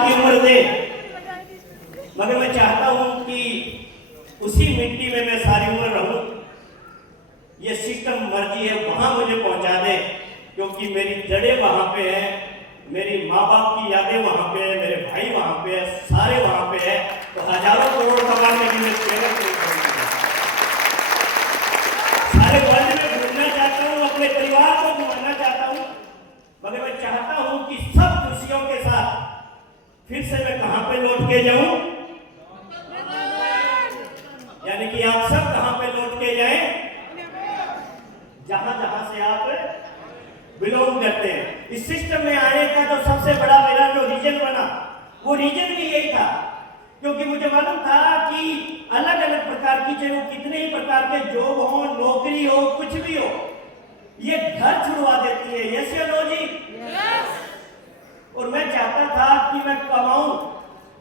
की उम्र दे, मगर मैं चाहता हूं कि उसी मिट्टी में मैं सारी उम्र रहूं। ये सिस्टम मर्जी है वहां मुझे पहुंचा दे, क्योंकि मेरी जड़ें वहां पे है, मेरी माँ बाप की यादें वहां पे है, मेरे भाई वहां पे है, सारे वहां पे है। तो हजारों करोड़ कमाने के लिए सारे वर्ल्ड में घूमना चाहता हूं, अपने परिवार को घुमाना चाहता हूं, मगर मैं चाहता हूं कि सब खुशियों के साथ फिर से मैं कहां पे लौट के जाऊं, यानी कि आप सब कहां पे लौट के जाएं, जहां जहां से आप बिलोंग करते हैं। इस सिस्टम में आने का जो सबसे बड़ा मेरा जो रीजन बना, वो रीजन भी यही था, क्योंकि मुझे मालूम था कि अलग अलग प्रकार की, चाहे वो कितने ही प्रकार के जॉब हो, नौकरी हो, कुछ भी हो, ये घर छुड़वा देती है। यस या नो जी? यस। और मैं चाहता था कि मैं कमाऊं,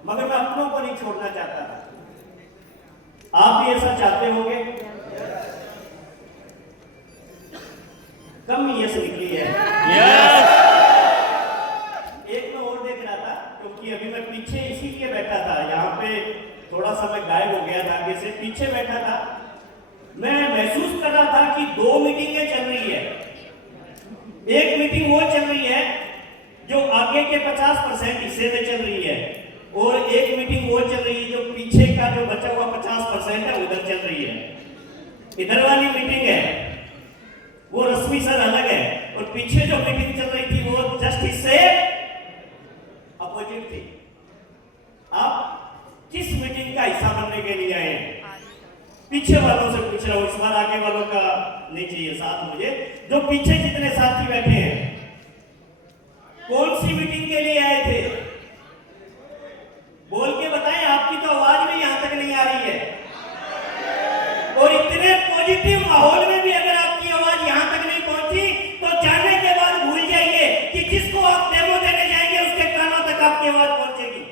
मगर मैं अपनों को नहीं छोड़ना चाहता था। आप भी ऐसा चाहते होंगे? कम यस निकली है। यस। एक मैं और देख रहा था, क्योंकि अभी मैं पीछे इसीलिए बैठा था, यहाँ पे थोड़ा सा मैं गायब हो गया था, आगे से पीछे बैठा था। मैं महसूस कर रहा था कि दो मीटिंगें चल रही है। एक मीटिंग वो चल रही है जो आगे के 50% हिस्से में चल रही है, और एक मीटिंग वो चल रही है जो पीछे का जो बचा हुआ 50% है उधर चल रही है। इधर वाली मीटिंग है वो रश्मि सर अलग है, और पीछे जो मीटिंग चल रही थी वो जस्ट इससे अपोजिट थी। आप किस मीटिंग का हिस्सा बनने के लिए आए? पीछे वालों से पूछ रहा हूं, इस बार आगे वालों का नहीं चाहिए साथ मुझे। जो पीछे जितने साथी बैठे हैं, कौन सी मीटिंग के लिए आए थे? बोल के बताएं, आपकी तो आवाज भी यहां तक नहीं आ रही है। और इतने पॉजिटिव माहौल में भी अगर आपकी आवाज यहां तक नहीं पहुंची, तो जाने के बाद भूल जाइए कि जिसको आप डेमो देने जाएंगे उसके कानों तक आपकी आवाज पहुंचेगी।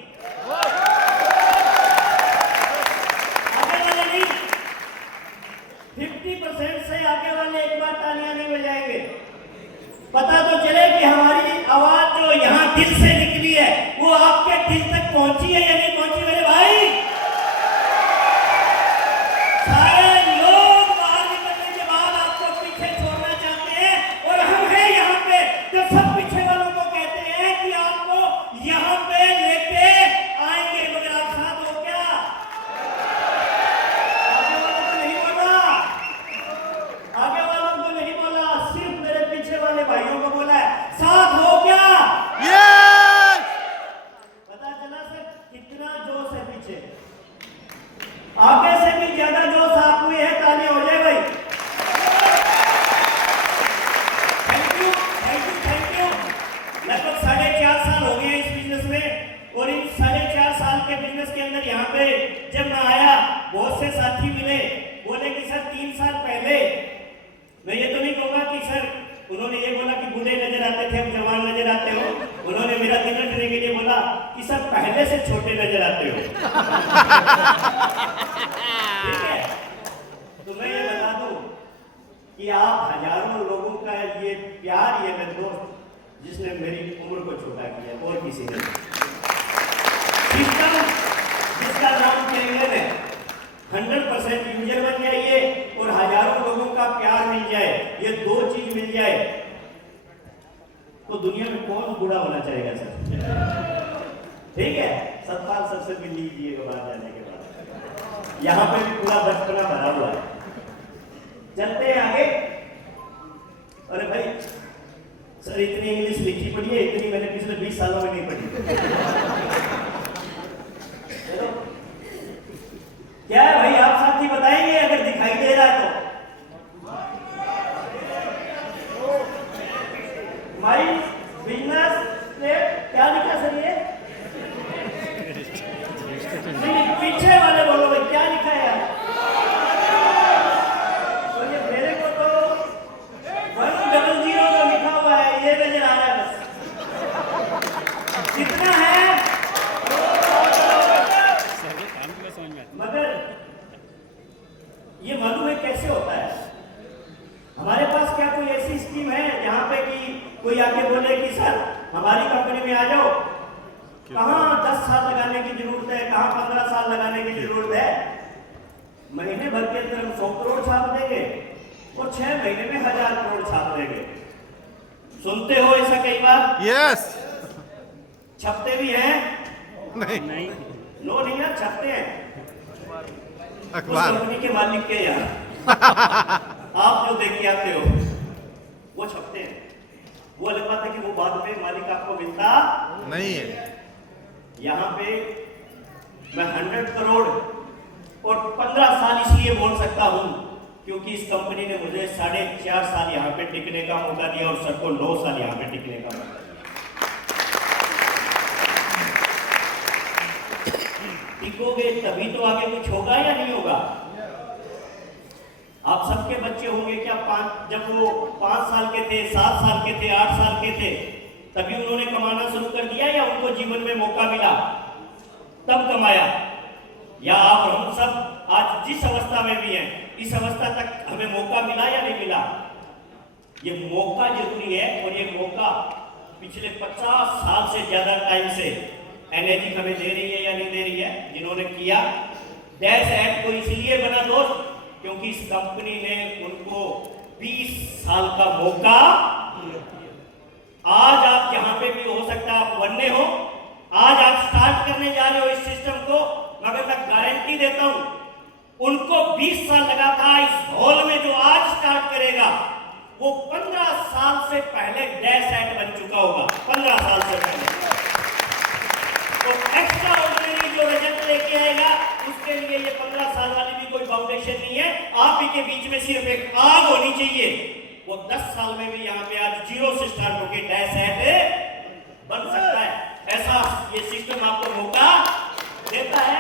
आगे वाले नहीं, 50% से आगे वाले एक बार तालियां नहीं बजाएंगे। पता तो चले कि हमारी आवाज जो यहां दिल से निकली है वो आपके दिल तक पहुंची है या नहीं पहुंची मेरे भाई? सारे लोग बाहर निकलने के बाद आपको पीछे छोड़ना चाहते हैं, और हम हैं यहाँ पे जो सब पीछे वालों को कहते हैं कि आपको यहाँ पे लेके आएंगे, मगर आप साथ हो क्या? आगे वालों को नहीं बोला, आगे वालों को नहीं बोला, सिर्फ मेरे पीछे वाले भाइयों को बोला है, साथ हो क्या? यस। पता चला सर कितना जोश है पीछे, आगे से भी ज्यादा जोश आप में है। ताली हो जाए भाई। Thank you, thank you, thank you. लगभग 4.5 साल हो गए इस बिजनेस में, और इन 4.5 साल के बिजनेस के अंदर यहाँ पे जब मैं आया, बहुत से साथी मिले, बोले कि सर 3 साल पहले, मैं ये तो नहीं कहूँगा कि सर, उन्होंने ये बोला कि बूढ़े नजर आते थे, अब जवान नजर आते हो। उन्होंने मेरा दिल रखने के लिए बोला कि सर पहले से छोटे नजर आते हो। ठीक है, तो मैं ये बता दूं कि आप हजारों लोगों का ये प्यार, ये मेरे दोस्त जिसने मेरी उम्र को छोटा किया, और किसी ने। सिस्टम जिसका नाम चैंगल है, 100% यूजर बन जाइए और हजारों लोगों का प्यार मिल जाए, ये दो चीज मिल जाए, तो दुनिया में कौन बूढ़ा होना चाहेगा सर? ठीक है, सतपाल सर से मिल लीजिएगा बाहर जाने के बाद, यहाँ पे भी पूरा बचपना भरा हुआ है। चलते हैं आगे। अरे भाई सर, इतनी इंग्लिश लिखी पड़ी है, इतनी मैंने पिछले 20 सालों में नहीं पढ़ी। चलो, क्या है भाई, आप साथी बताएंगे अगर दिखाई दे रहा है तो? माई बिजनेस क्या लिखा सर ये? पीछे वाले बोलो भाई, क्या लिखा है यार? तो ये मेरे को तो 100 तो लिखा हुआ है, ये नजर आ रहा है बस। कितना है कहाँ 10 साल लगाने की जरूरत है, कहाँ 15 साल लगाने की जरूरत है। महीने भर के अंदर हम 100 करोड़ छाप देंगे और 6 महीने में 1000 करोड़ छाप देंगे। सुनते हो ऐसा कई बार? यस। छपते भी हैं? नहीं, नो नहीं यार, छपते हैं। उस अखबार। कंपनी के मालिक के यार आप जो देख के आते हो वो छपते हैं। वो अलग बात है कि वो बाद में मालिक आपको मिलता नहीं है। यहाँ पे मैं 100 करोड़ और 15 साल इसलिए बोल सकता हूं क्योंकि इस कंपनी ने मुझे 4.5 साल यहाँ पे टिकने का मौका दिया और सर को 9 साल यहाँ पे टिकने का मौका दिया। टिकोगे तभी तो आगे कुछ होगा या नहीं होगा? आप सबके बच्चे होंगे क्या जब वो 5 साल के थे, 7 साल के थे, 8 साल के थे, तभी उन्होंने कमाना शुरू कर दिया या उनको जीवन में मौका मिला तब कमाया? या आप हम सब आज जिस अवस्था में भी हैं, इस अवस्था तक हमें मौका मिला या नहीं मिला? ये मौका जरूरी है और ये मौका पिछले 50 साल से ज्यादा टाइम से एनर्जी हमें दे रही है या नहीं दे रही है? जिन्होंने किया डैश ऐप को इसलिए बना दोस्त क्योंकि इस कंपनी ने उनको 20 साल का मौका। आज आप जहां पे भी हो सकता है आप वन्य हो, आज आप स्टार्ट करने जा रहे हो इस सिस्टम को, मगर मैं गारंटी देता हूं उनको 20 साल लगा था। इस हॉल में जो आज स्टार्ट करेगा वो 15 साल से पहले डैश एट बन चुका होगा, 15 साल से पहले। तो एक्स्ट्रा ऑर्डिनरी जो रजत लेके आएगा उसके लिए ये 15 साल वाली भी कोई फाउंडेशन नहीं है। आप ही के बीच में सिर्फ एक आग होनी चाहिए। वो 10 साल में भी यहाँ पे आज 0 से स्टार्ट होकर डैश एट बन सकता है। ऐसा ये सिस्टम आपको मौका देता है।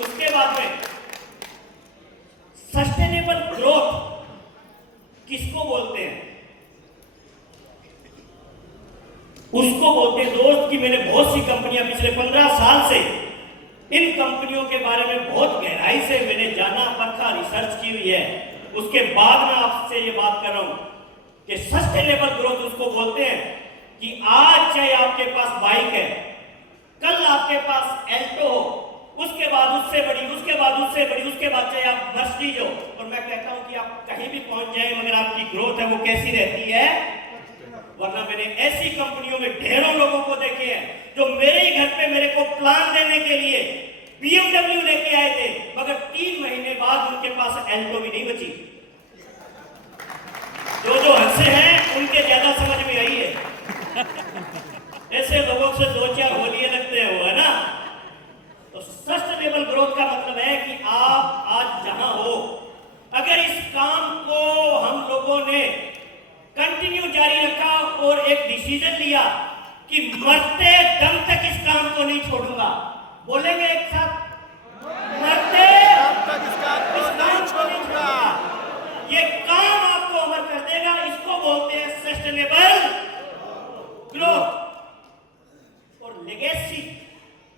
उसके बाद में सस्टेनेबल ग्रोथ किसको बोलते हैं? उसको बोलते हैं दोस्त कि मैंने बहुत सी कंपनियां पिछले 15 साल से इन कंपनियों के बारे में बहुत गहराई से मैंने जाना, परखा, रिसर्च की हुई है। उसके बाद मैं आपसे ये बात कर रहा हूं कि सस्टेनेबल ग्रोथ उसको बोलते हैं कि आज चाहे आपके पास बाइक है, कल आपके पास एल्टो हो, उसके बाद उससे बड़ी, उसके बाद उससे बड़ी, उसके बाद चाहे आप मर्सिडीज हो। और मैं कहता हूं कि आप कहीं भी पहुंच जाए मगर आपकी ग्रोथ है वो कैसी रहती है? वरना मैंने ऐसी कंपनियों में ढेरों लोगों को देखे हैं जो मेरे ही घर पे मेरे को प्लान देने के लिए BMW लेके आए थे, मगर 3 महीने बाद उनके पास एल्टो भी नहीं बची। जो हंसे हैं उनके ज्यादा समझ में आई है। ऐसे लोगों से 2-4 होलिये लगते हो, है ना? तो सस्टेनेबल ग्रोथ का मतलब है कि आप आज जहां हो, अगर इस काम को हम लोगों ने कंटिन्यू जारी रखा और एक डिसीजन लिया कि मरते दम तक इस काम को नहीं छोड़ूंगा। बोलेंगे एक साथ, मरते तब तक इस काम को नहीं छोड़ूंगा। ये काम आपको अमर कर देगा। इसको बोलते हैं सस्टेनेबल ग्रोथ और लेगेसी।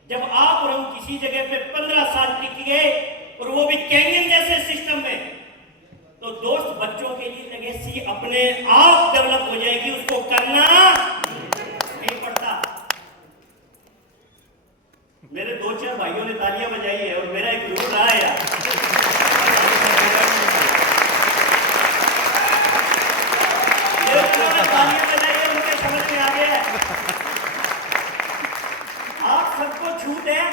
जब आप और हम किसी जगह पे 15 साल टिक गए और वो भी कैनियन जैसे सिस्टम में, तो दोस्त बच्चों के लिए लेगेसी अपने आप डेवलप हो जाएगी। उसको करना नहीं पड़ता। मेरे 2-4 भाइयों ने तालियां बजाई है और मेरा एक रूल रहा है यार। तालियां बजाई है, उनके समझ में आ गया है। आप सबको छूट है,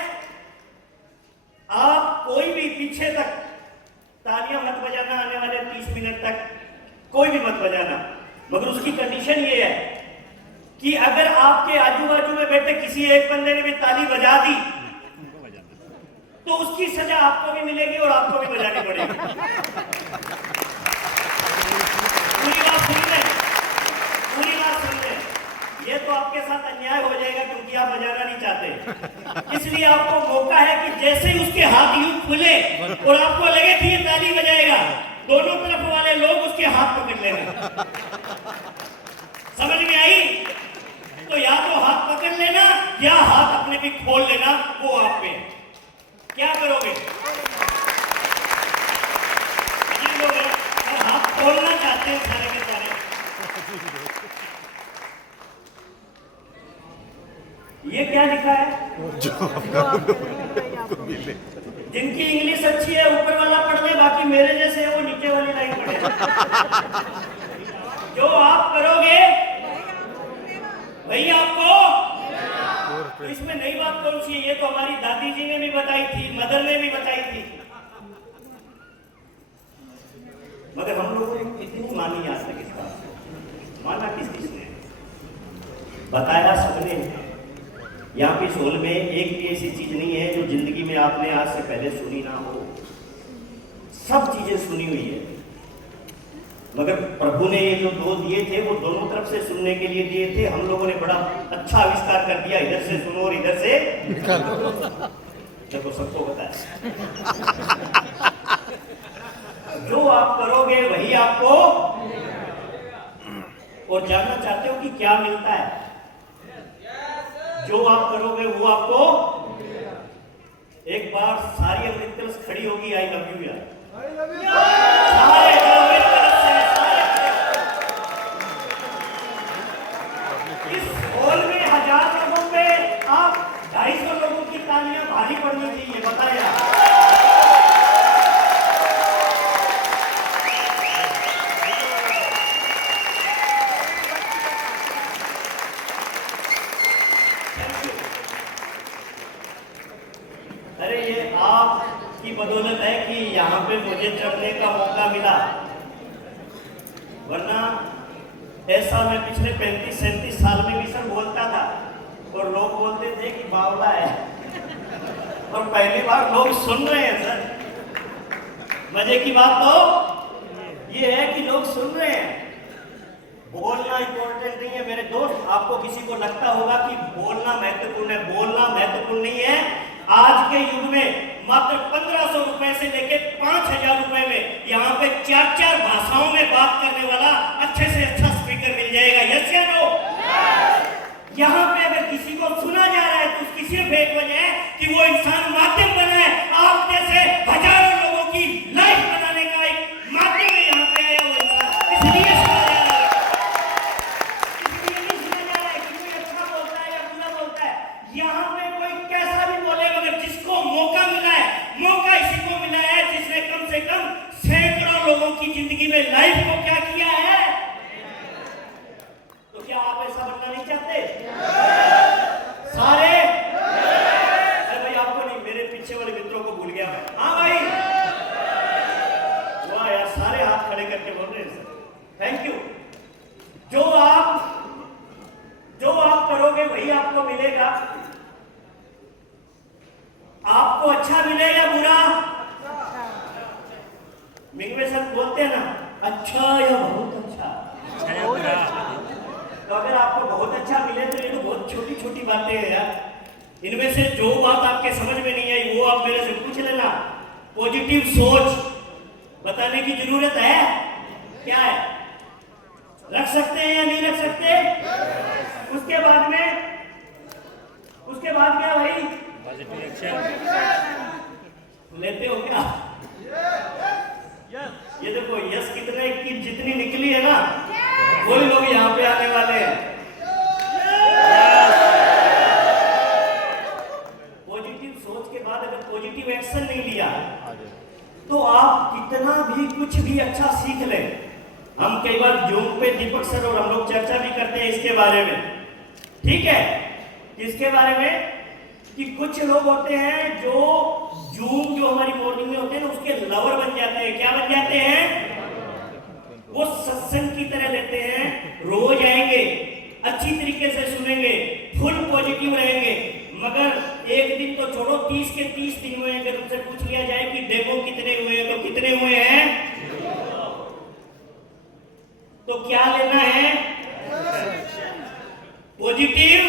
आप कोई भी पीछे तक तालियां मत बजाना, आने वाले 30 मिनट तक कोई भी मत बजाना। मगर उसकी कंडीशन ये है कि अगर आपके आजू बाजू में बैठे किसी एक बंदे ने भी ताली बजा दी तो उसकी सजा आपको भी मिलेगी और आपको भी बजानी पड़ेगी। पूरी बात सुन ले, पूरी बात सुन ले। ये तो आपके साथ अन्याय हो जाएगा क्योंकि आप बजाना नहीं चाहते। इसलिए आपको मौका है कि जैसे ही उसके हाथ यूं खुले और आपको लगे कि ये ताली बजाएगा, दोनों तरफ वाले लोग उसके हाथ पकड़ लेना। समझ में आई? तो या तो हाथ पकड़ लेना या हाथ अपने भी खोल लेना, वो आप पे। क्या करोगे? जिन लोग हाथ खोलना चाहते हैं सारे के सारे, ये क्या लिखा है? जो आपका को मिले। जिनकी इंग्लिश अच्छी है ऊपर वाला पढ़ ले, बाकी मेरे जैसे है वो नीचे वाली लाइन पढ़े। जो आप करोगे वही आपको। तो इसमें नई बात कौन सी है? ये तो हमारी दादी जी ने भी बताई थी, मदर ने भी बताई थी, मगर हम लोगों ने कितनी मानी आज तक इस बात को? माना किसने? बताया सबने। यहाँ पे इस हॉल में एक भी ऐसी चीज नहीं है जो जिंदगी में आपने आज से पहले सुनी ना हो। सब चीजें सुनी हुई है, मगर प्रभु ने ये जो दो दिए थे वो दोनों तरफ से सुनने के लिए दिए थे। हम लोगों ने बड़ा अच्छा आविष्कार कर दिया, इधर से सुनो और इधर से देखो, सबको बताया। जो आप करोगे वही आपको। और जानना चाहते हो कि क्या मिलता है? जो आप करोगे वो आपको। एक बार सारी अमृत कलश खड़ी होगी, आई लव यू यार। सारे जो अमृत कलश हैं, इस हॉल में 1000 लोगों पे आप 250 लोगों की तालियां भारी पड़नी चाहिए। बताया आपकी बदौलत है कि यहाँ पे मुझे चढ़ने का मौका मिला, वरना ऐसा मैं पिछले 35-37 साल में भी सर बोलता था और लोग बोलते थे कि बावला है। और पहली बार लोग सुन रहे हैं सर। मजे की बात तो ये है कि लोग सुन रहे हैं। बोलना इंपॉर्टेंट नहीं है मेरे दोस्त। आपको किसी को लगता होगा कि बोलना महत्वपूर्ण है, बोलना महत्वपूर्ण नहीं है। आज के युग में मात्र 1500 रुपए से लेकर 5000 रुपए में यहाँ पे 4 भाषाओं में बात करने वाला अच्छे से अच्छा स्पीकर मिल जाएगा। यस या नो? यहाँ पे अगर किसी को सुना जा रहा है तो उसकी सिर्फ एक वजह है कि वो इंसान माध्यम बना है। आप जैसे हजारों लोगों की लाइफ बनाने का एक माध्यम है। यहाँ पे आया वो इंसान इसलिए सुना जा रहा है, इसलिए नहीं सुना जा रहा है कि कोई अच्छा बोलता है या बुरा बोलता है। यहाँ पे कोई कैसा भी बोले, मगर जिसको मौका मिला है, मौका इसी को मिला है जिसने कम से कम सैकड़ों लोगों की जिंदगी में लाइफ को क्या किया है। तो क्या आप ऐसा बनना नहीं चाहते? सारे? अरे भाई आपको नहीं, मेरे पीछे वाले मित्रों को भूल गया मैं। हाँ भाई, वाह यार, सारे हाथ खड़े करके बोल रहे हैं सर। Thank you. जो आप करोगे वही आपको मिलेगा। आपको अच्छा मिले या बुरा? मिंगवे सर बोलते हैं ना, अच्छा या बहुत अच्छा। तो अगर आपको बहुत अच्छा मिले तो ये तो बहुत छोटी छोटी बातें हैं यार। इनमें से जो बात आपके समझ में नहीं आई वो आप मेरे से पूछ लेना। पॉजिटिव सोच बताने की जरूरत है। क्या है? रख सकते हैं या नहीं रख सकते? उसके बाद क्या भाई? लेते हो क्या? ये देखो, यस कितने की जितनी निकली है ना, वही लोग यहाँ पे आने वाले हैं। पॉजिटिव सोच के बाद अगर पॉजिटिव एक्शन नहीं लिया तो आप कितना भी कुछ भी अच्छा सीख लें। हम कई बार जूम पे दीपक सर और हम लोग चर्चा भी करते हैं इसके बारे में, ठीक है? इसके बारे में कि कुछ लोग होते हैं जो जूम जो हमारी मॉर्निंग में होते हैं ना, उसके लवर बन जाते हैं। क्या बन जाते हैं? वो सत्संग की तरह लेते हैं, रोज आएंगे, अच्छी तरीके से सुनेंगे, फुल पॉजिटिव रहेंगे। मगर एक दिन तो छोड़ो, 30 के 30 दिन हुए। अगर उनसे पूछ लिया जाए कि डेमो कितने हुए हैं तो कितने हुए हैं, तो क्या लेना है? पॉजिटिव।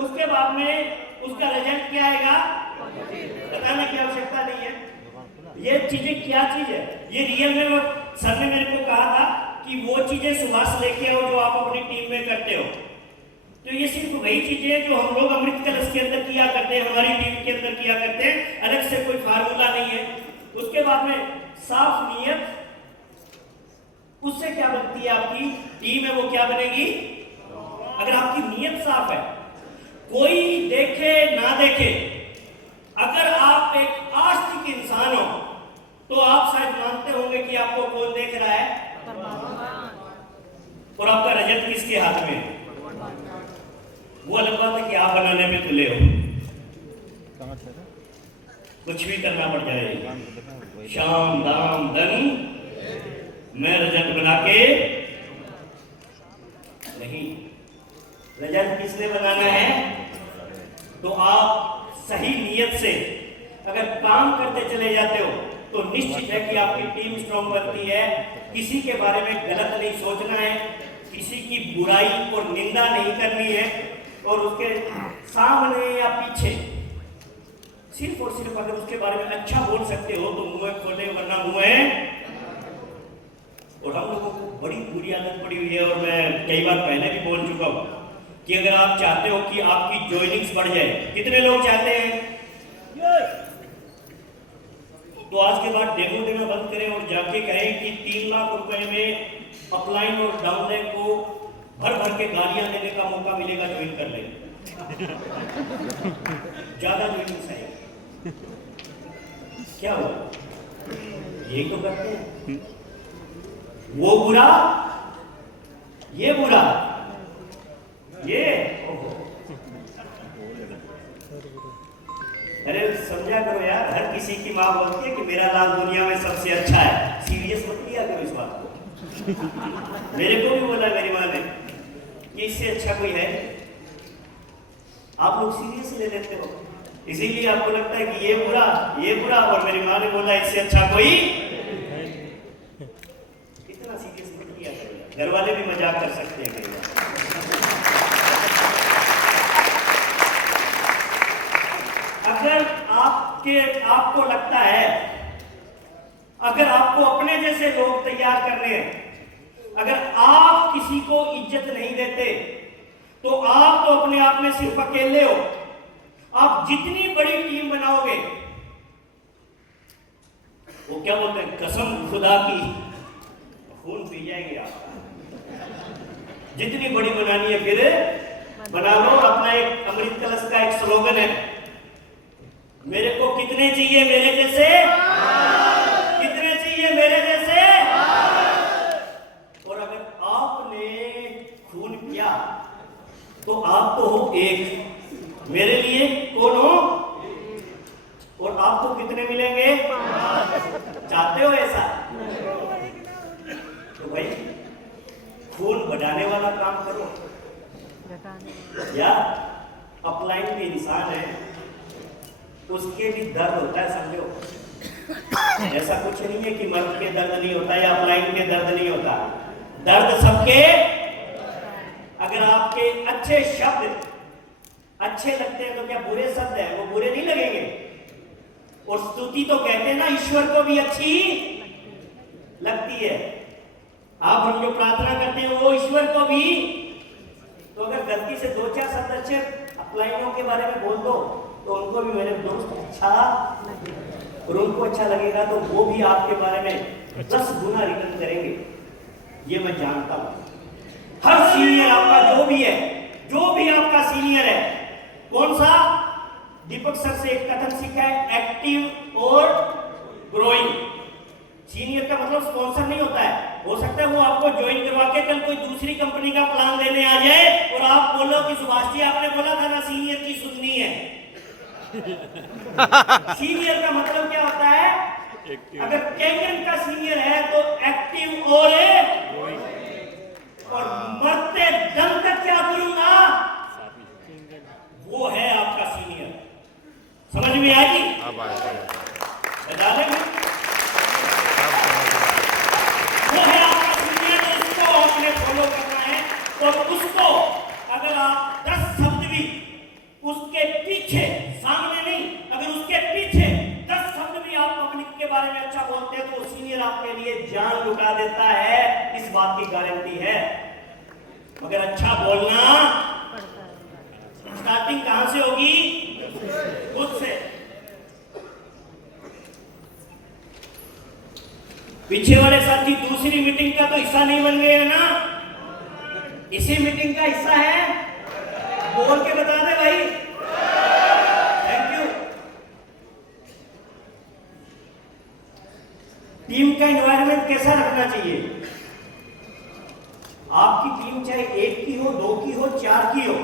उसके बाद में उसका रिजल्ट क्या आएगा बताने की आवश्यकता नहीं है। ये चीजें क्या चीज है? ये रियल में वो सर ने मेरे को कहा था कि वो चीजें सुभाष लेके आओ जो आप अपनी टीम में करते हो। तो ये सिर्फ वही चीजें जो हम लोग अमृत कलश के अंदर किया करते हैं, हमारी टीम के अंदर किया करते हैं। अलग से कोई फार्मूला नहीं है। उसके बाद में साफ नीयत, उससे क्या बनती है? आपकी टीम है वो क्या बनेगी? अगर आपकी नीयत साफ है कोई देखे ना देखे, अगर आप एक आस्तिक इंसान हो तो आप शायद मानते होंगे कि आपको कौन देख रहा है, और आपका रजत किसके हाथ में है। वो अलग बात है कि आप बनाने में तुले हो, कुछ भी करना पड़ जाए, शाम दाम धन मैं रजत बना के नहीं। रजत किसने बनाना है? तो आप सही नियत से अगर काम करते चले जाते हो तो निश्चित है कि आपकी टीम स्ट्रांग बनती है। किसी के बारे में गलत नहीं सोचना है, किसी की बुराई और निंदा नहीं करनी है, और उसके सामने या पीछे सिर्फ और सिर्फ अगर उसके बारे में अच्छा बोल सकते हो तो मुंह खोले, वरना मुंह। और हम लोगों को बड़ी बुरी आदत पड़ी हुई है, और मैं कई बार पहले भी बोल चुका हूं कि अगर आप चाहते हो कि आपकी ज्वाइनिंग्स बढ़ जाए, कितने लोग चाहते हैं? तो आज के बाद डेमो देना बंद करें और जाके कहें कि 3 लाख रुपए में अपलाइन और डाउनलाइन को भर भर के गालियां देने का मौका मिलेगा, ज्वाइन कर ले। ज्यादा ज्वाइनिंग्स आएगी, क्या हो ये तो करते हैं। वो बुरा, ये बुरा, ये अरे समझा करो यार, हर किसी की माँ बोलती है कि मेरा लाल दुनिया में सबसे अच्छा है। सीरियस मत लिया करो इस बात को। मेरे को भी बोला मेरी माँ ने कि इससे अच्छा कोई है। आप लोग सीरियस ले लेते हो, इसीलिए आपको लगता है कि ये बुरा, ये बुरा, और मेरी माँ ने बोला इससे अच्छा कोई। इतना सीरियस मत लिया करो, घर वाले भी मजाक कर सकते हैं कई बार। अगर आपको लगता है, अगर आपको अपने जैसे लोग तैयार करने हैं, अगर आप किसी को इज्जत नहीं देते तो आप तो अपने आप में सिर्फ अकेले हो। आप जितनी बड़ी टीम बनाओगे, वो क्या बोलते हैं, कसम खुदा की, खून पी जाएंगे आपका। जितनी बड़ी बनानी है फिर बना लो। अपना एक अमृत कलश का एक स्लोगन है, मेरे को कितने चाहिए मेरे जैसे, कितने चाहिए मेरे जैसे। और अगर आपने खून किया तो आप तो हो एक, मेरे लिए कौन हो, और आपको कितने मिलेंगे? चाहते हो ऐसा? तो भाई खून बढ़ाने वाला काम करो। या अपलाइन भी इंसान है, उसके भी दर्द होता है, समझो। ऐसा कुछ नहीं है कि मर्द के दर्द नहीं होता या अपलाइन के दर्द नहीं होता, दर्द सबके। अगर आपके अच्छे शब्द अच्छे लगते हैं तो क्या बुरे शब्द है वो बुरे नहीं लगेंगे? और स्तुति तो कहते हैं ना, ईश्वर को भी अच्छी लगती है। आप हम जो प्रार्थना करते हैं वो ईश्वर को भी। तो अगर गलती से 2-4 शब्द अच्छे अपलाइनों के बारे में बोल दो तो उनको भी मेरे दोस्त अच्छा, और उनको अच्छा लगेगा तो वो भी आपके बारे में 10 गुना रिटर्न करेंगे, ये मैं जानता हूं। हर सीनियर आपका जो भी है, जो भी आपका सीनियर है, कौन सा, दीपक सर से एक कथन सीखा है, एक्टिव और ग्रोइंग। सीनियर का मतलब स्पॉन्सर नहीं होता है। हो सकता है वो आपको ज्वाइन करवा के कल कोई दूसरी कंपनी का प्लान देने आ जाए और आप बोलो कि सुभाष जी आपने बोला था ना सीनियर की सुननी है। सीनियर का मतलब क्या होता है? अगर कैरियर का सीनियर है तो एक्टिव और मरते दम तक क्या करूंगा, वो है आपका सीनियर। समझ में आएगी? वो है आपका सीनियर, उसको आपने फॉलो करना है। और उसको अगर आप 10 शब्द भी उसके पीछे, सामने नहीं, अगर उसके पीछे 10 शब्द भी आप पब्लिक के बारे में अच्छा बोलते हैं तो सीनियर आपके लिए जान लुटा देता है, इस बात की गारंटी है। मगर अच्छा बोलना स्टार्टिंग कहां से होगी? खुद से। पीछे वाले साथी दूसरी मीटिंग का तो हिस्सा नहीं बन गए हैं ना, इसी मीटिंग का हिस्सा है। बोल के बता दे भाई। टीम का एनवायरनमेंट कैसा रखना चाहिए? आपकी टीम चाहे 1 की हो, 2 की हो, 4 की हो,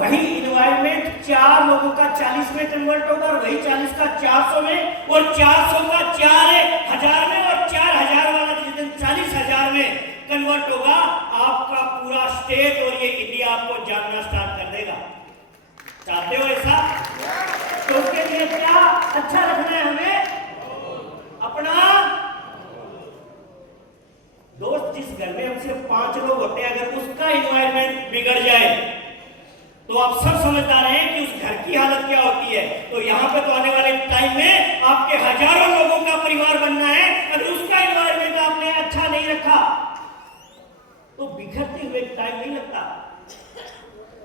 वही इन्वायरमेंट 4 लोगों का 40 में कन्वर्ट होगा और वही 40 का 400 में, और 400 का 4000 में, और 4000 वाला जिस दिन 40,000 में कन्वर्ट होगा, आपका पूरा स्टेट और ये इंडिया आपको जानना स्टार्ट कर देगा। चाहते हो ऐसा? तो उसके लिए क्या अच्छा रखना है हमें? अपना दोस्त, जिस घर में हम सिर्फ 5 लोग होते हैं, अगर उसका एनवायरनमेंट बिगड़ जाए तो आप सब समझदार हैं कि उस घर की हालत क्या होती है। तो यहां पे तो आने वाले टाइम में आपके हजारों लोगों का परिवार बनना है, अगर उसका एनवायरनमेंट आपने अच्छा नहीं रखा तो बिखरते हुए टाइम नहीं लगता।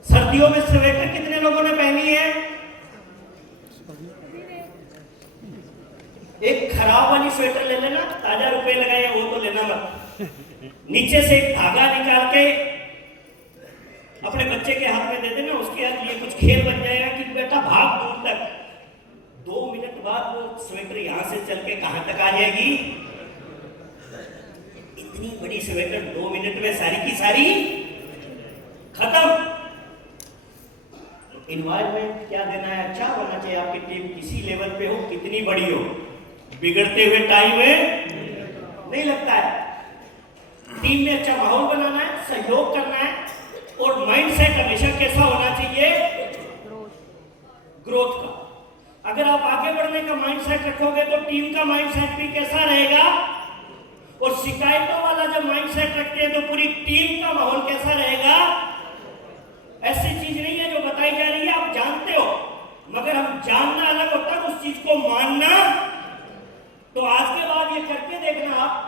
सर्दियों में स्वेटर कितने लोगों ने पहनी है? एक खराब वाली स्वेटर ले लेना, ताजा रुपए लगाए वो तो लेना मत। नीचे से एक धागा निकाल के अपने बच्चे के हाथ में दे देना, उसके हाथ लिए कुछ खेल बन जाएगा कि बेटा भाग दूर तक। 2 मिनट बाद वो स्वेटर यहां से चल के कहां तक आ जाएगी? इतनी बड़ी स्वेटर 2 मिनट में सारी की सारी खत्म। इन्वायरमेंट क्या देना है? अच्छा होना चाहिए। आपकी टीम किसी लेवल पे हो, कितनी बड़ी हो, बिगड़ते हुए टाइम में नहीं लगता है। टीम में अच्छा माहौल बनाना है, सहयोग करना है, और माइंडसेट हमेशा कैसा होना चाहिए? ग्रोथ का। अगर आप आगे बढ़ने का माइंडसेट रखोगे तो टीम का माइंडसेट भी कैसा रहेगा? और शिकायतों वाला जब माइंडसेट रखते हैं तो पूरी टीम का माहौल कैसा रहेगा? ऐसी चीज नहीं है जो बताई जा रही है, आप जानते हो, मगर हम जानना अलग होता है, उस चीज को मानना। तो आज के बाद ये करके देखना आप।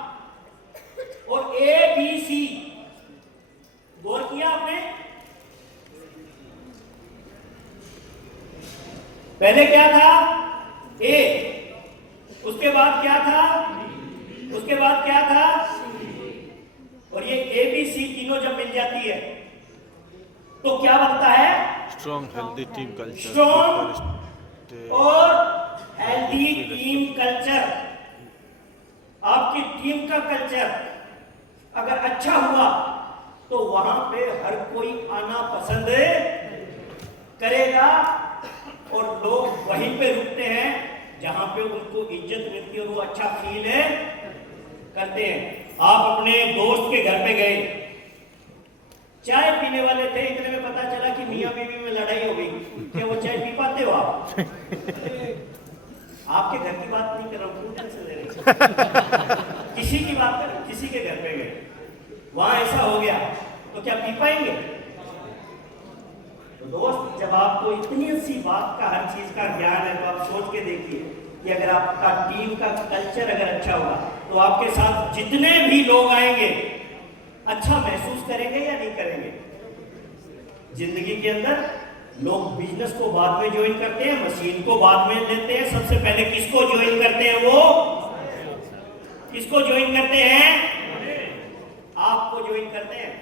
और ABC गौर किया आपने? पहले क्या था? A, उसके बाद क्या था? उसके बाद क्या था? और ये ABC तीनों जब मिल जाती है तो क्या बनता है? Strong healthy team culture. Strong और हेल्दी टीम कल्चर। आपकी टीम का कल्चर अगर अच्छा हुआ तो वहां पे हर कोई आना पसंद करेगा, और लोग वहीं पे रुकते हैं जहां पे उनको इज्जत मिलती है और वो अच्छा फील करते हैं। आप अपने दोस्त के घर पे गए, चाय पीने वाले थे, इतने में पता चला कि मियां बीवी में लड़ाई हो गई। क्या वो चाय पी पाते हो आप? आपके घर की बात नहीं कर रहा हूं, टेंशन ले रहे किसी की बात कर, किसी के घर पे गए, वहां ऐसा हो गया तो क्या पी पाएंगे? तो दोस्त, जब आपको इतनी सी बात का, हर चीज का ज्ञान है, तो आप सोच के देखिए कि अगर आपका टीम का कल्चर अगर अच्छा होगा तो आपके साथ जितने भी लोग आएंगे अच्छा महसूस करेंगे या नहीं करेंगे? जिंदगी के अंदर लोग बिजनेस को बाद में ज्वाइन करते हैं, मशीन को बाद में लेते हैं, सबसे पहले किसको ज्वाइन करते हैं? वो किसको ज्वाइन करते हैं? आपको ज्वाइन करते हैं।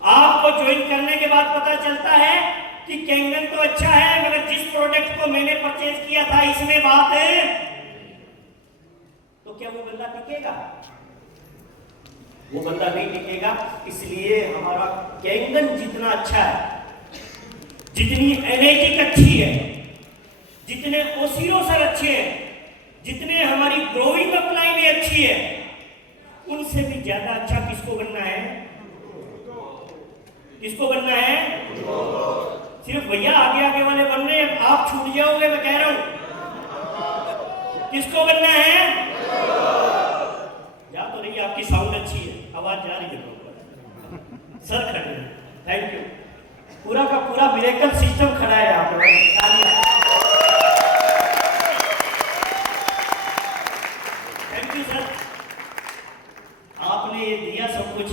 आपको ज्वाइन करने के बाद पता चलता है कि कैंगन तो अच्छा है, मगर जिस प्रोडक्ट को मैंने परचेज किया था इसमें बात है, तो क्या वो बंदा टिकेगा? वो बंदा नहीं टिकेगा। इसलिए हमारा कैंगन जितना अच्छा है, जितनी एनर्जी अच्छी है, जितने ओसिलोसर अच्छे हैं, जितने हमारी ग्रोइंग अपलाइन अच्छी है, उनसे भी ज्यादा अच्छा किसको बनना है? किसको बनना है? सिर्फ भैया आगे आगे वाले बन रहे हैं, आप छूट जाओगे, मैं कह रहा हूं। किसको बनना है? या तो नहीं, आपकी साउंड अच्छी है, आवाज जा रही है सर खड़े हैं। Thank you. पूरा का पूरा मिरेकल सिस्टम खड़ा है यहाँ पे। थैंक यू सर, आपने ये दिया सब कुछ,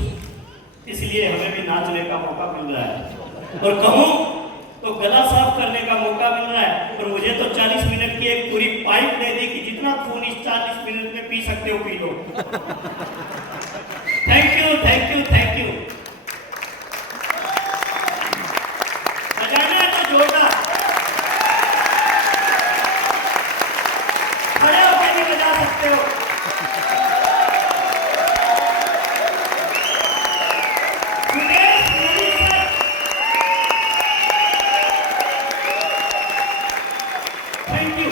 इसलिए हमें भी नाचने का मौका मिल रहा है, और कहूं तो गला साफ करने का मौका मिल रहा है। और मुझे तो 40 मिनट की एक पूरी पाइप दे दी कि जितना खून इस 40 मिनट में पी सकते हो P low. Thank you, thank you, thank you. बजाना तो जोरदार, खड़े होकर भी बजा सकते हो। Thank you.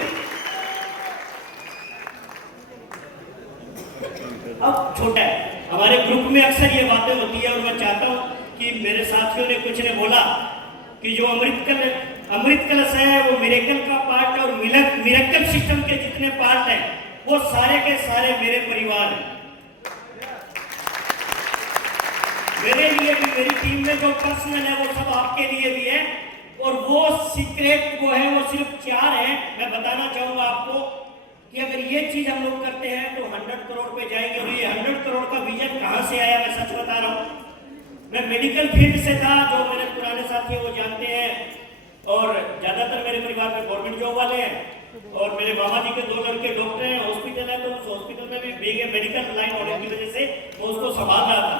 अब छोटा है, हमारे ग्रुप में अक्सर ये बातें होती है और मैं चाहता हूं कि मेरे साथियों ने कुछ ने बोला कि जो अमृत कलश है वो मिरेकल का पार्ट है और मिरेकल सिस्टम के जितने पार्ट हैं वो सारे के सारे मेरे परिवार हैं। मेरे लिए भी, मेरी टीम में जो पर्सनल है वो सब आपके लिए भी है और वो सीक्रेट वो है, वो सिर्फ 4 है। मैं बताना चाहूंगा आपको कि अगर ये चीज हम लोग करते हैं तो 100 करोड़ पे जाएंगे। और ये 100 करोड़ का विजन कहां से आया, मैं सच बता रहा हूं। मैं मेडिकल फील्ड से था, जो मेरे पुराने साथी हैं वो जानते हैं, और ज्यादातर मेरे परिवार में गवर्नमेंट जॉब वाले हैं और मेरे मामा जी के 2 लड़के डॉक्टर हैं, हॉस्पिटल है, तो उस हॉस्पिटल में भी बीइंग मेडिकल लाइन होने की वजह से मैं उसको संभाल रहा था।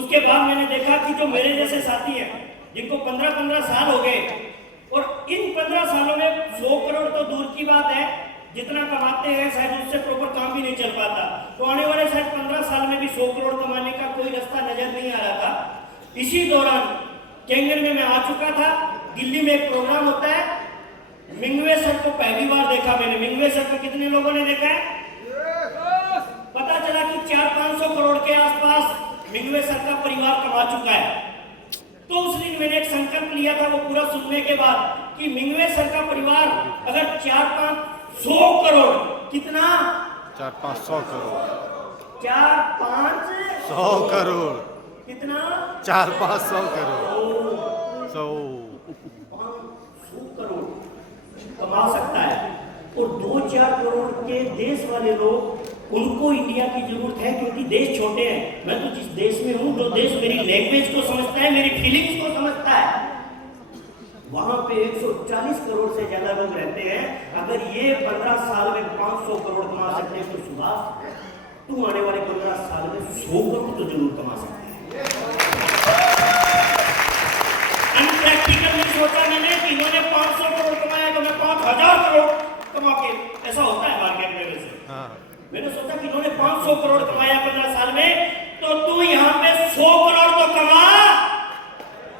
उसके बाद मैंने देखा कि जो मेरे जैसे साथी हैं जिनको 15-15 साल हो गए और इन 15 सालों में 100 करोड़ तो दूर की बात है, जितना कमाते हैं शायद उससे प्रॉपर काम भी नहीं चल पाता। तो आने वाले शायद 15 साल में भी 100 करोड़ कमाने का कोई रास्ता नजर नहीं आ रहा था। इसी दौरान कैंगर में मैं आ चुका था। दिल्ली में एक प्रोग्राम होता है, मिंगवे सर को पहली बार देखा मैंने। मिंगवे सर को कितने लोगों ने देखा है? पता चला कि 400-500 करोड़ के आसपास मिंगवे सर का परिवार कमा चुका है। तो उस दिन मैंने एक संकल्प लिया था, वो पूरा सुनने के बाद, कि मिंगवे सर का परिवार अगर 400-500 करोड़, कितना? 400-500 करोड़, 400-500 करोड़, कितना? 400-500 करोड़, 500 करोड़ कमा सकता है और 2-4 करोड़ के देश वाले लोग, उनको इंडिया की जरूरत है क्योंकि देश छोटे हैं। मैं तो जिस देश में हूं, जो देश मेरी लैंग्वेज को समझता है, मेरी फीलिंग्स को समझता है, वहां पे 140 करोड़ से ज्यादा लोग रहते हैं। अगर ये 15 साल में 500 करोड़ कमा सकते हैं तो सुभाष, तू आने वाले 15 साल में 100 करोड़ तो जरूर कमा सकते हैं। अनप्रैक्टिकल नहीं सोचा मैंने कि इन्होंने 500 करोड़ कमाया तो मैं 5000 करोड़ कमा के, ऐसा होता है मार्केट में वैसे। हाँ। मैंने सोचा कि इन्होंने 500 करोड़ कमाया 15 साल में, तो तू यहाँ पे 100 करोड़ तो कमा।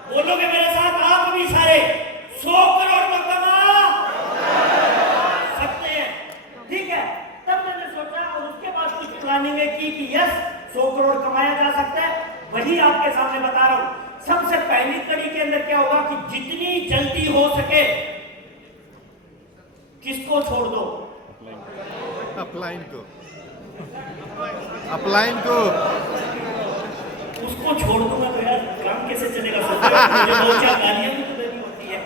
बोलोगे मेरे साथ आप भी सारे? 100 करोड़ तो कमा सकते हैं, ठीक है? तब मैंने सोचा और उसके बाद कुछ प्लानिंग की कि यस 100 करोड़ कमाया जा सकता है। वही आपके सामने बता रहा हूं। सबसे पहली कड़ी के अंदर क्या होगा कि जितनी जल्दी हो सके किसको छोड़ दो? अपलाइन को उसको छोड़ दूंगा तो यार काम कैसे चलेगा? मुझे 2-4 गालियां भी तो देनी होती है।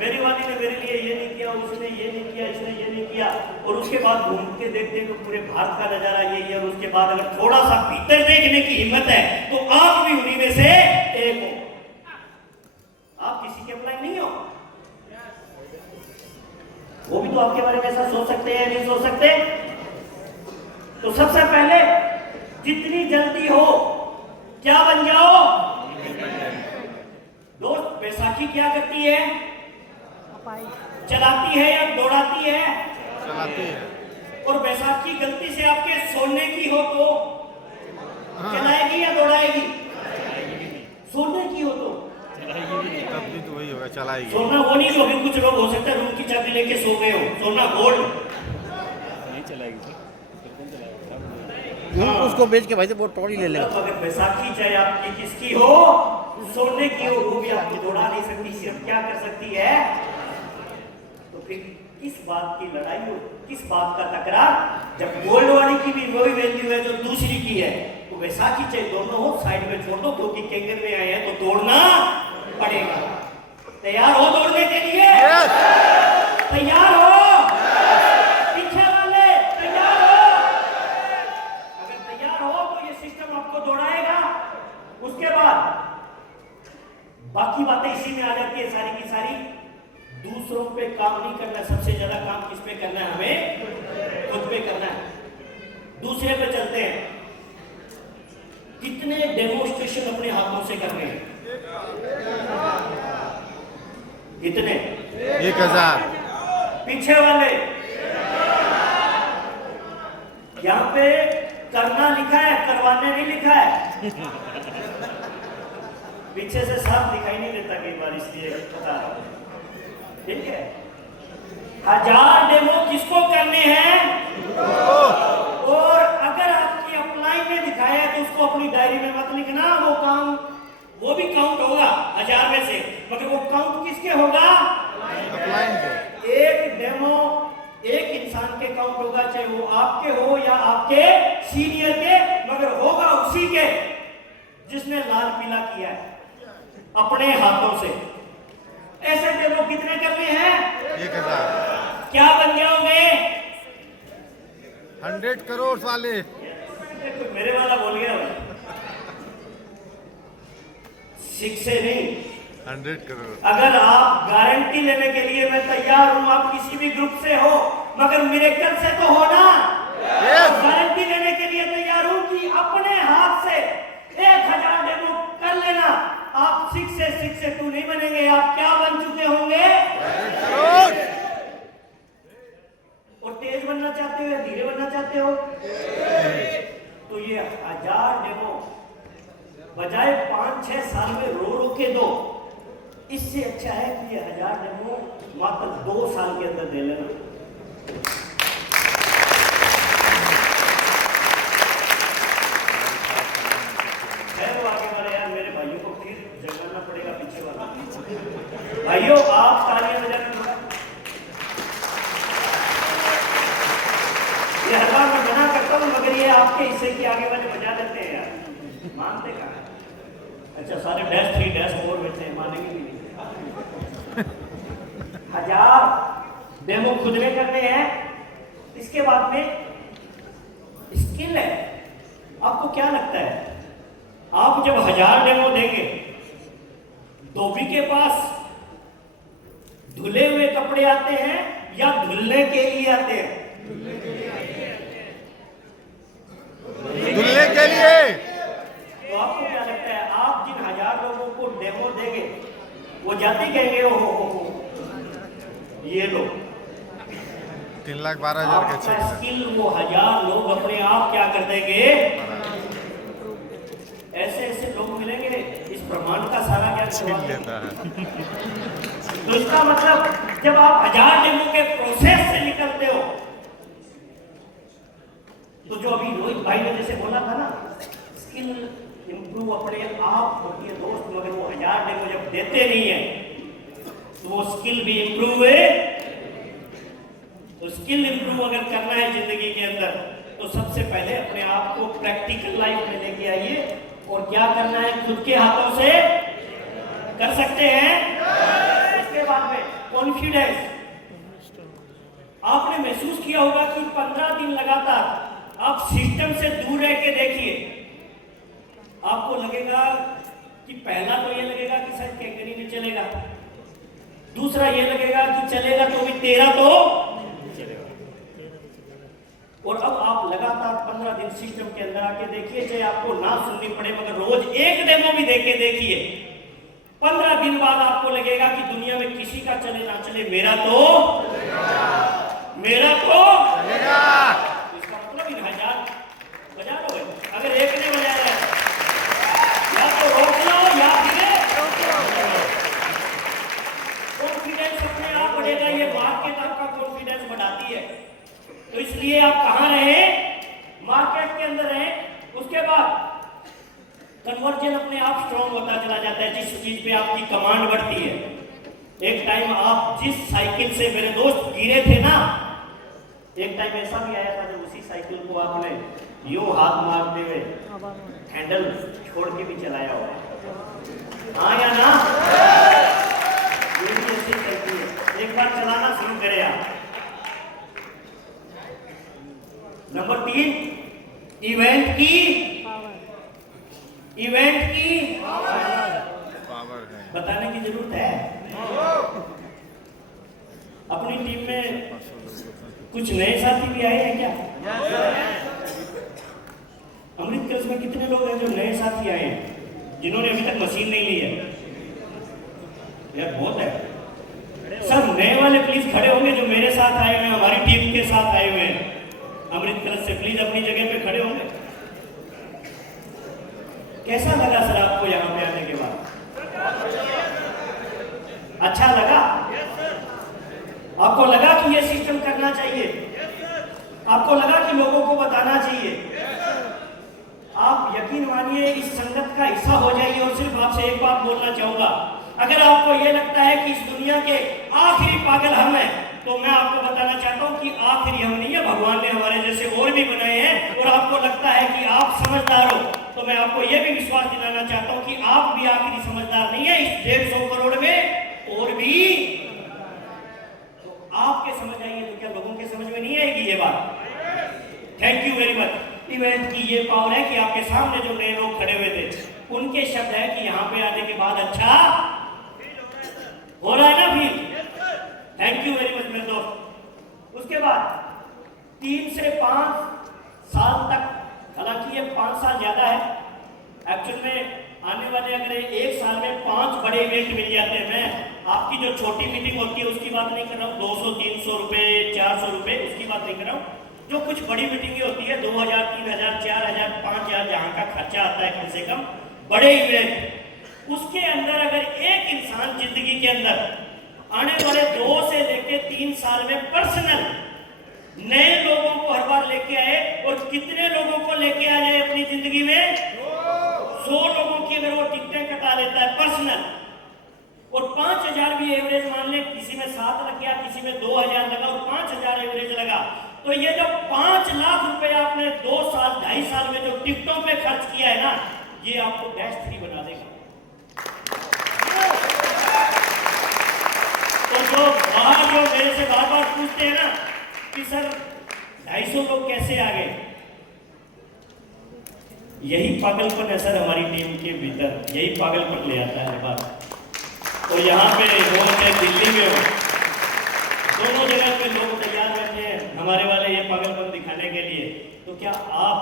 मेरी वाली ने मेरे लिए ये नहीं किया, उसने ये नहीं किया, इसने ये नहीं किया, और उसके बाद घूम के देखते हैं तो पूरे भारत का नजारा यही है। और उसके बाद अगर थोड़ा सा भीतर देखने की हिम्मत है तो आप भी उन्हीं में से एक हो। आप किसी के अपलाइन नहीं हो, वो भी तो आपके बारे में ऐसा सोच सकते हैं, नहीं सोच सकते? तो सबसे पहले जितनी जल्दी हो क्या बन जाओ? दोस्त, बैसाखी क्या करती है? चलाती है या दौड़ाती है? चलाती है। और बैसाखी गलती से आपके सोने की हो तो चलाएगी या दौड़ाएगी? सोने की हो तो तब भी तो वही होगा, चलाएगी। सोना वो नहीं जो अभी कुछ लोग हो सकता है रूम की चाबी लेके सो गए हो, सोना गोल्ड नहीं चलाएगी सर। उसको बेच के भाई से बहुत टोड़ी ले लेगा। अगर बैसाखी चाहे आपकी किसकी हो, सोने की हो, वो भी आपको दौड़ा नहीं सकती, सिर्फ क्या कर सकती है? तो फिर किस बात की लड़ाई हो, किस बात का तकरार? जब गोल्ड वाली की भी वही वैल्यू है जो दूसरी की है, तो बैसाखी चाहे दोनों हो साइड में छोड़ दो, क्योंकि कैंगर में आए हैं तो दौड़ना पड़ेगा। तैयार हो दौड़ने के लिए? तैयार हो? पीछे वाले तैयार हो? अगर तैयार हो तो ये सिस्टम आपको दौड़ाएगा। उसके बाद बाकी बातें इसी में आ जाती है सारी की सारी। दूसरों पे काम नहीं करना, सबसे ज्यादा काम किस पे करना है? हमें खुद पे करना है। दूसरे पे चलते हैं। कितने डेमोन्स्ट्रेशन अपने हाथों से कर रहे हैं? कितने? 1000। पीछे वाले यहाँ पे करना लिखा है, करवाने नहीं लिखा है। पीछे से साफ दिखाई नहीं देता कई बार, इसलिए बता रहा हूं, ठीक है? 1000 डेमो किसको करने हैं? और अगर आपकी अपलाइन में दिखाया है तो उसको अपनी डायरी में मत लिखना, वो काम वो भी काउंट होगा 1000 में से, मगर वो काउंट किसके होगा? अपलाइन के। एक डेमो एक इंसान के काउंट होगा, चाहे वो आपके हो या आपके सीनियर के, मगर होगा उसी के जिसने लाल पीला किया है अपने हाथों से। ऐसे डेमो कितने करने हैं? 1000। क्या बन जाओगे? 100 करोड़ वाले। मेरे वाला बोल गया 6 से नहीं। 100 करोड़। अगर आप गारंटी लेने के लिए मैं तैयार हूं, आप किसी भी ग्रुप से हो, मगर मिरेकल से तो हो ना। गारंटी लेने के लिए तैयार हूं कि अपने हाथ से 1000 डेमो कर लेना। आप 6 से 2 नहीं बनेंगे, आप क्या बन चुके होंगे? 100 करोड़। और तेज बनना चाहते हो या धीरे बनना चाहते हो? तो ये 1000 डेमो बजाय 5-6 साल में रो के दो, इससे अच्छा है कि ये 1000 डेमो मात्र 2 साल के अंदर दे लेना। वो आगे वाले यार मेरे भाइयों को फिर जगाना पड़ेगा, पीछे वाला भाइयों आप तालियां बजाना। ये हर बार मैं मना करता हूँ, मगर ये आपके हिस्से की आगे वाले बजा देते हैं यार, मानते कहाँ? अच्छा सारे -3-4 बैठे हैं, मानेंगे भी नहीं। 1000 डेमो खुद में करने हैं। इसके बाद में स्किल है। आपको क्या लगता है, आप जब 1000 डेमो देंगे, धोबी के पास धुले हुए कपड़े आते हैं या धुलने के लिए आते हैं? दुल्ले के लिए। तो आपको क्या लगता है, आप जिन 1000 लोगों को डेमो देंगे, वो जाति कहेंगे हो ये लो 3,12,000 के चेक से। स्किल वो 1000 लोग अपने आप क्या कर देंगे? ऐसे लोग मिलेंगे, इस ब्रह्मांड का सारा ज्ञान छीन लेता है। तो इसका मतलब जब आप 1000 डेमो के प्रोसेस से निकलते हो, तो जो अभी रोहित भाई ने जैसे बोला था ना, स्किल इंप्रूव अपने आप होती है दोस्त, मगर वो 1000 डेमो जब देते नहीं है तो वो स्किल भी इंप्रूव है। तो स्किल इंप्रूव अगर करना है जिंदगी के अंदर, तो सबसे पहले अपने आप को प्रैक्टिकल लाइफ में लेके आइए, और क्या करना है खुद के हाथों से कर सकते हैं। उसके बाद में कॉन्फिडेंस। आपने महसूस किया होगा कि 15 दिन लगातार आप सिस्टम से दूर रह के देखिए, आपको लगेगा कि पहला तो ये लगेगा कि शायद कैंकरी में चलेगा, दूसरा ये लगेगा कि चलेगा तो भी तेरा तो चलेगा। और अब आप लगातार 15 दिन सिस्टम के अंदर आके देखिए, चाहे आपको ना सुननी पड़े, मगर रोज एक डेमो भी देख के देखिए। 15 दिन बाद आपको लगेगा कि दुनिया में किसी का चले ना चले, मेरा तो चलेगा। इसका मतलब इन 1000 बजा लो। अगर एक ने बजाया या तो रोक लो या फिर कॉन्फिडेंस अपने आप बढ़ेगा। ये मार्केट आपका कॉन्फिडेंस बढ़ाती है, तो इसलिए आप कहां रहे? मार्केट के अंदर रहे। उसके बाद कन्वर्जन अपने आप स्ट्रॉन्ग होता चला जाता है, जिस चीज पे आपकी कमांड बढ़ती है। एक टाइम आप जिस साइकिल से मेरे दोस्त गिरे थे ना, एक टाइम ऐसा भी आया था जब उसी साइकिल को आपने यूं हाथ मारते हुए हैंडल छोड़ के भी चलाया होगा, हाँ या ना? ये भी ऐसी चलती है, एक बार चलाना शुरू करें आप। नंबर 3, इवेंट की पावर है। बताने की जरूरत है। अपनी टीम में कुछ नए साथी भी आए हैं क्या? अमृत कलश में कितने लोग हैं जो नए साथी आए हैं, जिन्होंने अभी तक मशीन नहीं ली है? यार बहुत है। सब नए वाले प्लीज खड़े होंगे जो मेरे साथ आए हुए हैं, हमारी टीम के साथ आए हुए हैं अमृत कलश से, प्लीज अपनी जगह पे खड़े होंगे। कैसा लगा सर आपको यहाँ पे आने के बाद? अच्छा लगा? आपको लगा कि ये सिस्टम करना चाहिए, आपको लगा कि लोगों को बताना चाहिए। आप यकीन मानिए इस संगत का हिस्सा हो जाइए। और सिर्फ आपसे एक बात बोलना चाहूंगा, अगर आपको यह लगता है कि इस दुनिया के आखिरी पागल हम हैं, तो मैं आपको बताना चाहता हूं कि आखिरी हम नहीं है, भगवान ने हमारे जैसे और भी बनाए हैं। और आपको लगता है कि आप समझदार हो, तो मैं आपको यह भी विश्वास दिलाना चाहता हूं कि आप भी आखिरी समझदार नहीं है। इस 150 करोड़ में और भी तो आपके समझ आइए, तो क्या लोगों के समझ में नहीं आएगी ये बात? Thank you very much. Event की ये पावर है कि आपके सामने जो नए लोग खड़े हुए थे, उनके शब्द है कि यहाँ पे आने के बाद अच्छा हो रहा है ना feel. Thank you very much मेरे दोस्त। उसके बाद 3 से 5 साल तक, हालांकि ये 5 साल ज्यादा है एक्चुअल में, आने वाले अगर 1 साल में 5 बड़े इवेंट मिल जाते हैं। मैं आपकी जो छोटी मीटिंग होती है उसकी बात नहीं कर रहा हूँ, 200-300 रुपए 400 रुपए उसकी बात नहीं कर रहा हूँ। जो कुछ बड़ी मीटिंगें होती है 2000, 3000, 4000, 5000 जहां का खर्चा आता है कम से कम, बड़े इवेंट, उसके अंदर अगर एक इंसान जिंदगी के अंदर आने वाले 2 से लेके 3 साल में पर्सनल नए लोगों को हर बार लेके आए, और कितने लोगों को लेके आ जाए अपनी जिंदगी में? 100 लोगों की अगर वो टिकटें कटा लेता है पर्सनल, और 5000 भी एवरेज मान ले, किसी में 7 लग गया, किसी में 2000 लगा और 5000 एवरेज लगा, तो ये जो 5 लाख रुपए आपने 2 साल 2.5 साल में जो टिकटों पे खर्च किया है ना, ये आपको -3 बना देगा। तो जो बाहर जो मेरे से बार बार पूछते हैं ना कि सर 250 लोग कैसे आ गए, यही पागलपन है सर हमारी टीम के भीतर, यही पागलपन ले आता है हर बार। तो यहाँ पे हो चाहे दिल्ली में हो, दोनों जगह पे लोग तैयार बैठे हैं हमारे वाले ये पागलपन दिखाने के लिए। तो क्या आप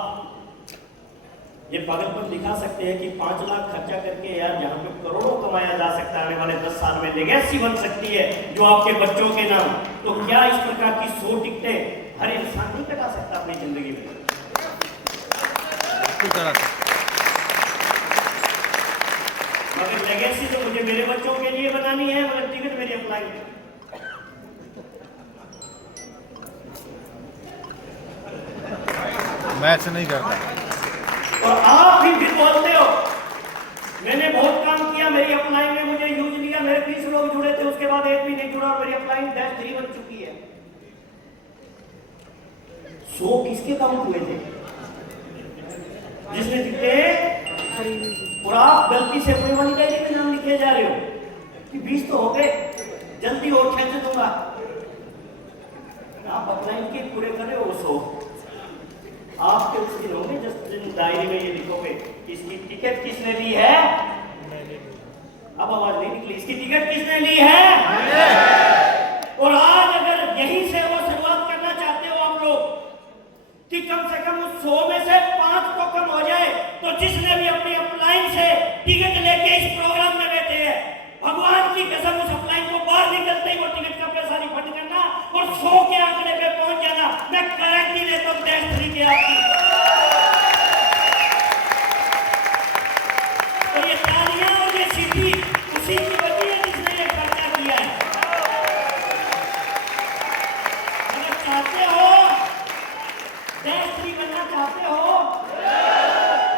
ये पागलपन दिखा सकते हैं कि 5 लाख खर्चा करके यार जहाँ पे करोड़ों कमाया जा सकता है, आने वाले 10 साल में लेगेसी बन सकती है जो आपके बच्चों के नाम, तो क्या इस प्रकार की 100 टिकटें हर इंसान नहीं कटा सकता अपनी जिंदगी में? मगर लेगेसी तो मुझे मेरे बच्चों के लिए बनानी है, मगर टिकट मेरी अप्लाई मैं ऐसे नहीं करता। और आप भी फिर बोलते हो मैंने बहुत काम किया, मेरी अपलाइन ने मुझे यूज लिया, मेरे 20 लोग जुड़े थे, उसके बाद एक भी नहीं जुड़ा और मेरी अपलाइन -3 बन चुकी है। 100 किसके काउंट हुए थे? जिसने दिखे, और आप गलती से अपनी वाली डायरी में नाम लिखे जा रहे हो कि 20 तो हो गए, जल्दी और खींच दूंगा। आप अपलाइन के पूरे करे हो 100, आपके उस दिन होंगे जिस दिन डायरी में ये लिखोगे इसकी टिकट किसने ली है? अब आवाज नहीं निकली, इसकी टिकट किसने ली है? और आज अगर यहीं से वो शुरुआत करना चाहते हो आप लोग कि कम से कम उस 100 में से 5 तो कम हो जाए, तो जिसने भी अपनी अपलाइन से टिकट लेके इस प्रोग्राम में बैठे हैं, भगवान की कसम उस अपलाइन को बाहर निकलते ही वो टिकट का पैसा रिफंड करना और 100 के आंकड़े पे पहुंच जाना। मैं गारंटी देता हूं -3 के आपकी। तो ये तालियां और ये सीटी उसी की वजह है जिसने ये खर्चा किया है। अगर चाहते हो -3 बनना चाहते हो,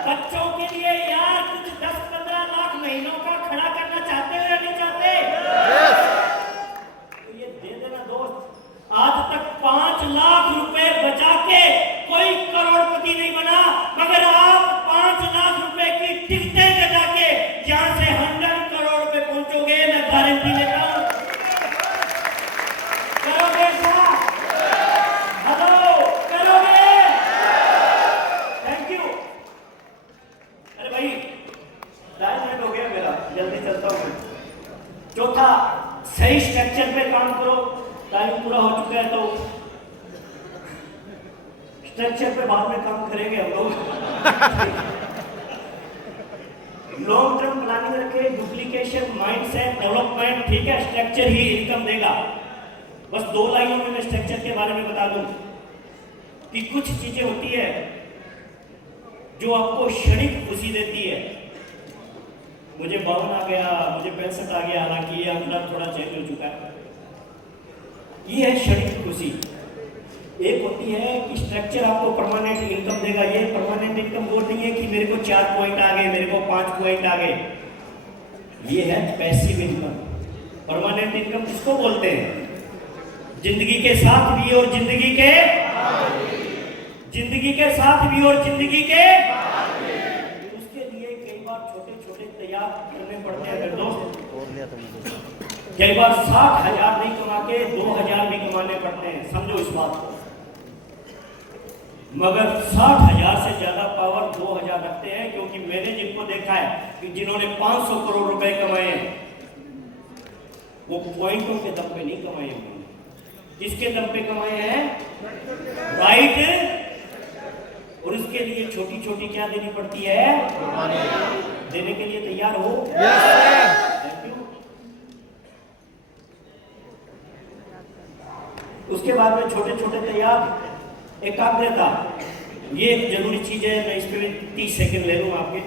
बच्चों के लिए यार कुछ 10-15 लाख महीनों का खड़ा करना चाहते हो या नहीं चाहते? तो ये दे देना दोस्त। आज तक 5 लाख रुपए बचा के कोई करोड़पति नहीं बना, मगर आप 5 लाख रुपए की टिकटें बचा के यहां से 100 करोड़ पे पहुंचोगे, मैं गारंटी लेता हूं। करोगे साहब? हेलो, करोगे? Thank you. अरे भाई 2.5 मिनट हो गया मेरा, जल्दी चलता हूँ। चौथा, सही स्ट्रक्चर पे काम करो। टाइम पूरा हो चुका है तो स्ट्रक्चर पे बाद में काम करेंगे हम लोग। लॉन्ग टर्म प्लानिंग रखे, डुप्लीकेशन, माइंडसेट, डेवलपमेंट, ठीक है, स्ट्रक्चर ही इनकम देगा। बस 2 लाइनों में मैं स्ट्रक्चर के बारे में बता दूं कि कुछ चीजें होती है जो आपको क्षणिक खुशी देती है। मुझे 52 आ गया, मुझे 65 आ गया, हालांकि ये आंकड़ा थोड़ा चेंज हो चुका है। ये है क्षणिक खुशी। एक होती है कि स्ट्रक्चर आपको परमानेंट इनकम देगा। ये परमानेंट इनकम वो नहीं है कि मेरे को 4 पॉइंट आ गए, मेरे को 5 पॉइंट आ गए। ये है पैसिव इनकम। परमानेंट इनकम किसको बोलते हैं? जिंदगी के साथ भी और जिंदगी के साथ भी और जिंदगी के उसके लिए कई बार छोटे छोटे तैयार करने पड़ते हैं दोस्त। और लिया था मुझे। कई बार 60,000 नहीं कमा के 2,000 भी कमाने पड़ते हैं, समझो इस बात को। मगर 60,000 से ज्यादा पावर 2,000 रखते हैं, क्योंकि मैंने जिनको देखा है कि जिन्होंने 500 करोड़ रुपए कमाए हैं, वो पॉइंटों के दम पे नहीं कमाए हैं। किसके दम पे कमाए हैं? राइट। और इसके लिए छोटी छोटी क्या देनी पड़ती है? देने के लिए तैयार हो? Thank you. उसके बाद में छोटे छोटे तैयार एकाग्रता, ये एक जरूरी चीज है। मैं इस पे 30 सेकंड ले लूँ आपके।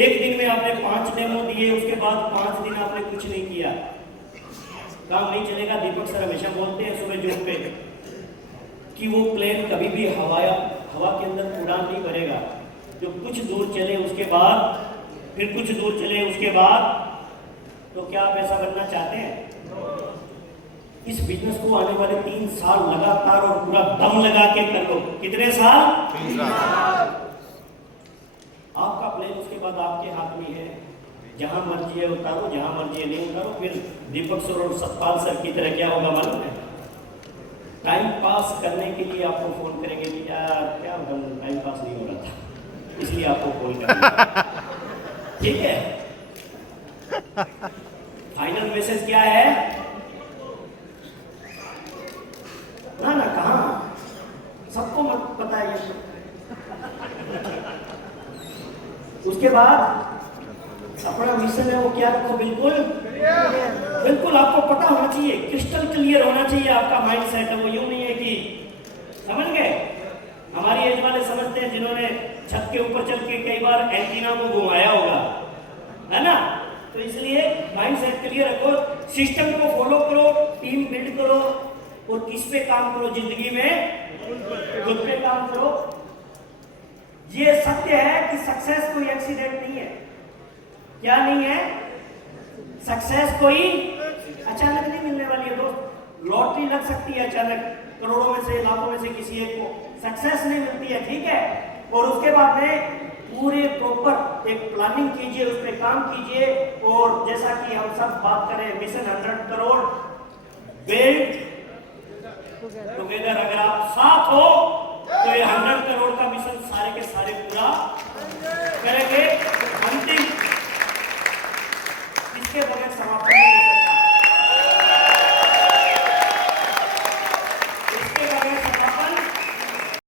एक दिन में आपने 5 डेमो दिए, उसके बाद 5 दिन आपने कुछ नहीं किया, काम नहीं चलेगा। दीपक सर हमेशा बोलते हैं सुबह जूम पे कि वो प्लेन कभी भी हवा के अंदर उड़ान नहीं भरेगा। जो कुछ दूर चले उसके बाद, फिर कुछ दूर चले उसके बाद, तो क्या आप ऐसा बनना चाहते हैं? इस बिजनेस को आने वाले 3 साल लगातार और पूरा दम लगा के कर लो। कितने साल? 3 साल। आपका प्लेन उसके बाद आपके हाथ में है। जहां मर्जी है उतारो, जहां मर्जी है नहीं उतारो। फिर दीपक सर और सतपाल सर की तरह क्या होगा मालूम है? टाइम पास करने के लिए आपको फोन करेंगे कि यार क्या टाइम पास नहीं हो रहा था, इसलिए आपको फोन करेंगे। ठीक है। फाइनल मैसेज क्या है? ना कहा सबको मत पता है ये। उसके बाद अपना मिशन है वो क्या रखो? बिल्कुल आपको पता होना चाहिए, क्रिस्टल क्लियर होना चाहिए आपका माइंड सेट है। वो यूं नहीं है कि, समझ गए? हमारी एज वाले समझते हैं जिन्होंने छत के ऊपर चल के कई बार एंटीना को घुमाया होगा, है ना? तो इसलिए माइंड सेट क्लियर रखो, सिस्टम को फॉलो करो, टीम बिल्ड करो और किस पे काम करो जिंदगी में? खुद पे काम करो। ये सत्य है कि सक्सेस कोई एक्सीडेंट नहीं है। क्या नहीं है? सक्सेस कोई अचानक नहीं मिलने वाली है दोस्त। लॉटरी लग सकती है अचानक, करोड़ों में से, लाखों में से किसी एक को। सक्सेस नहीं मिलती है, ठीक है? और उसके बाद में पूरे प्रॉपर एक प्लानिंग कीजिए, उस पर काम कीजिए। और जैसा कि हम सब बात करें मिशन 100 करोड़ बिल्ड टुगेदर, अगर आप साथ हो तो ये 100 करोड़ का मिशन सारे के सारे पूरा करेंगे। अंतिम इसके बगैर समाप्त नहीं हो सकता।